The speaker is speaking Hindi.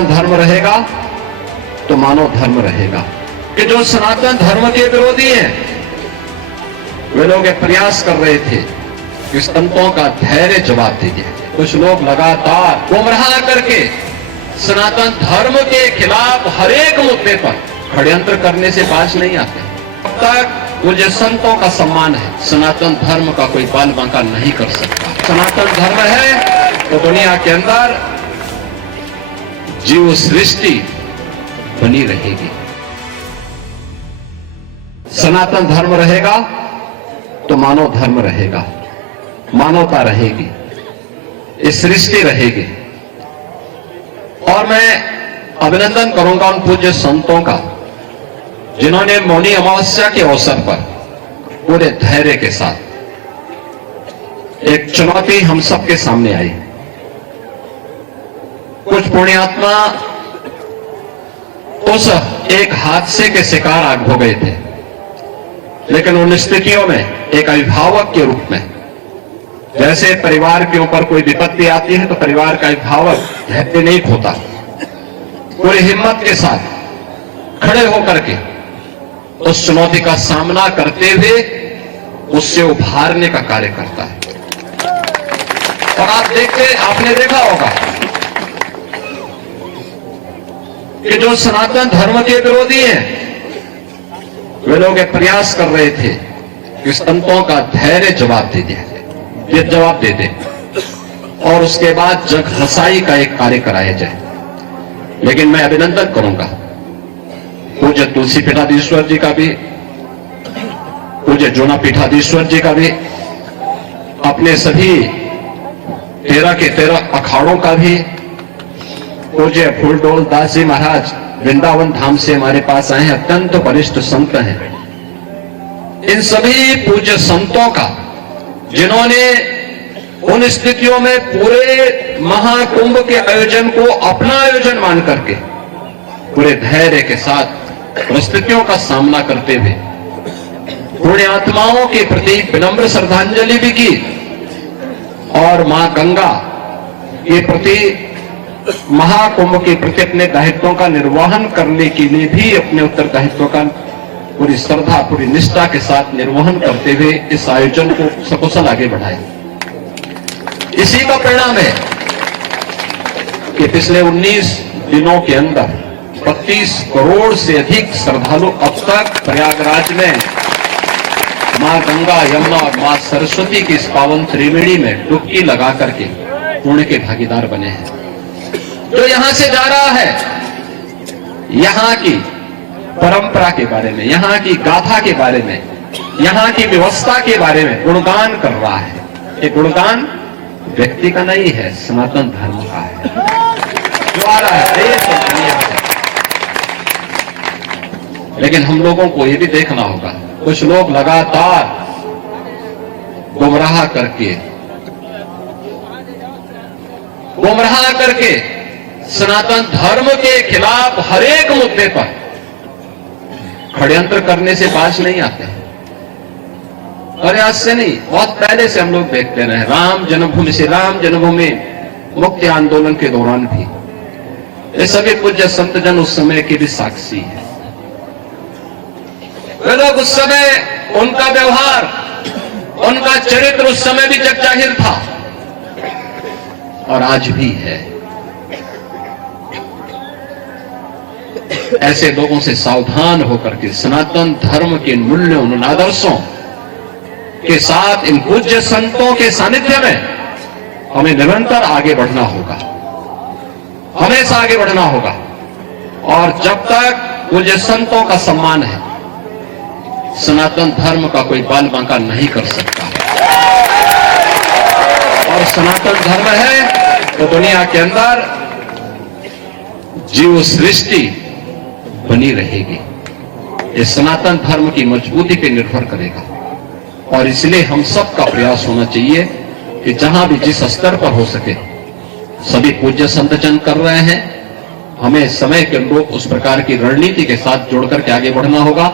सनातन धर्म रहेगा तो मानव धर्म रहेगा। कि जो सनातन धर्म के विरोधी हैं, वे लोग एक प्रयास कर रहे थे कि संतों का धैर्य जवाब दीजिए। कुछ लोग लगातार गुमराह करके सनातन धर्म के खिलाफ हर एक मुद्दे पर षड्यंत्र करने से बाज नहीं आते। अब तक वो जो संतों का सम्मान है, सनातन धर्म का कोई बाल बांका नहीं कर सकता। सनातन धर्म है तो दुनिया के अंदर जीव सृष्टि बनी रहेगी। सनातन धर्म रहेगा तो मानव धर्म रहेगा, मानवता रहेगी, इस सृष्टि रहेगी। और मैं अभिनंदन करूंगा उन पूज्य संतों का जिन्होंने मौनी अमावस्या के अवसर पर पूरे धैर्य के साथ, एक चुनौती हम सबके सामने आई। कुछ पुण्यात्मा उस एक हादसे के शिकार हो गए थे, लेकिन उन स्थितियों में एक अभिभावक के रूप में, जैसे परिवार के ऊपर कोई विपत्ति आती है तो परिवार का अभिभावक धैर्य नहीं खोता, पूरी हिम्मत के साथ खड़े होकर के उस चुनौती का सामना करते हुए उससे उभारने का कार्य करता है। और आपने देखा होगा कि जो सनातन धर्म के विरोधी हैं, वे लोग एक प्रयास कर रहे थे कि संतों का धैर्य जवाब दीजिए, ये जवाब दे दे और उसके बाद जग हंसाई का एक कार्य कराया जाए। लेकिन मैं अभिनंदन करूंगा पूज्य तुलसी पीठाधीश्वर जी का भी, पूज्य जोना पीठाधीश्वर जी का भी, अपने सभी 13 के 13 अखाड़ों का भी, पूज्य फूलडोल दास जी महाराज वृंदावन धाम से हमारे पास आए हैं, अत्यंत वरिष्ठ संत हैं। इन सभी पूज्य संतों का जिन्होंने उन स्थितियों में पूरे महाकुंभ के आयोजन को अपना आयोजन मान करके पूरे धैर्य के साथ परिस्थितियों का सामना करते हुए पुण्यात्माओं के प्रति विनम्र श्रद्धांजलि भी की और मां गंगा के प्रति, महाकुंभ के प्रति अपने दायित्वों का निर्वहन करने के लिए भी अपने उत्तरदायित्व का पूरी श्रद्धा, पूरी निष्ठा के साथ निर्वहन करते हुए इस आयोजन को सकुशल आगे बढ़ाए। इसी का परिणाम है कि पिछले 19 दिनों के अंदर 32 करोड़ से अधिक श्रद्धालु अब तक प्रयागराज में मां गंगा, यमुना और मां सरस्वती की इस पावन त्रिवेणी में डुबकी लगा करके पुण्य के भागीदार बने हैं। जो यहां से जा रहा है, यहां की परंपरा के बारे में, यहां की गाथा के बारे में, यहां की व्यवस्था के बारे में गुणगान कर रहा है। ये गुणगान व्यक्ति का नहीं है, सनातन धर्म का है जो आ रहा है देश और दुनिया से। लेकिन हम लोगों को यह भी देखना होगा, कुछ लोग लगातार गुमराह करके सनातन धर्म के खिलाफ हर एक मुद्दे पर षड्यंत्र करने से बाज नहीं आते। और आज से नहीं, बहुत पहले से हम लोग देखते रहे। राम जन्मभूमि से, राम जन्मभूमि मुक्ति आंदोलन के दौरान भी ये सभी पूज्य संत जन उस समय के भी साक्षी है। वे लोग उस समय, उनका व्यवहार, उनका चरित्र उस समय भी जग जाहिर था और आज भी है। ऐसे लोगों से सावधान होकर के सनातन धर्म के मूल्यों, उन आदर्शों के साथ इन पूज्य संतों के सानिध्य में हमें निरंतर आगे बढ़ना होगा, हमेशा आगे बढ़ना होगा। और जब तक पूज्य संतों का सम्मान है, सनातन धर्म का कोई बाल बांका नहीं कर सकता। और सनातन धर्म है तो दुनिया के अंदर जीव सृष्टि बनी रहेगी। ये सनातन धर्म की मजबूती पर निर्भर करेगा। और इसलिए हम सब का प्रयास होना चाहिए कि जहां भी जिस स्तर पर हो सके, सभी पूज्य संत जन कर रहे हैं, हमें समय के अनुरूप उस प्रकार की रणनीति के साथ जोड़कर के आगे बढ़ना होगा।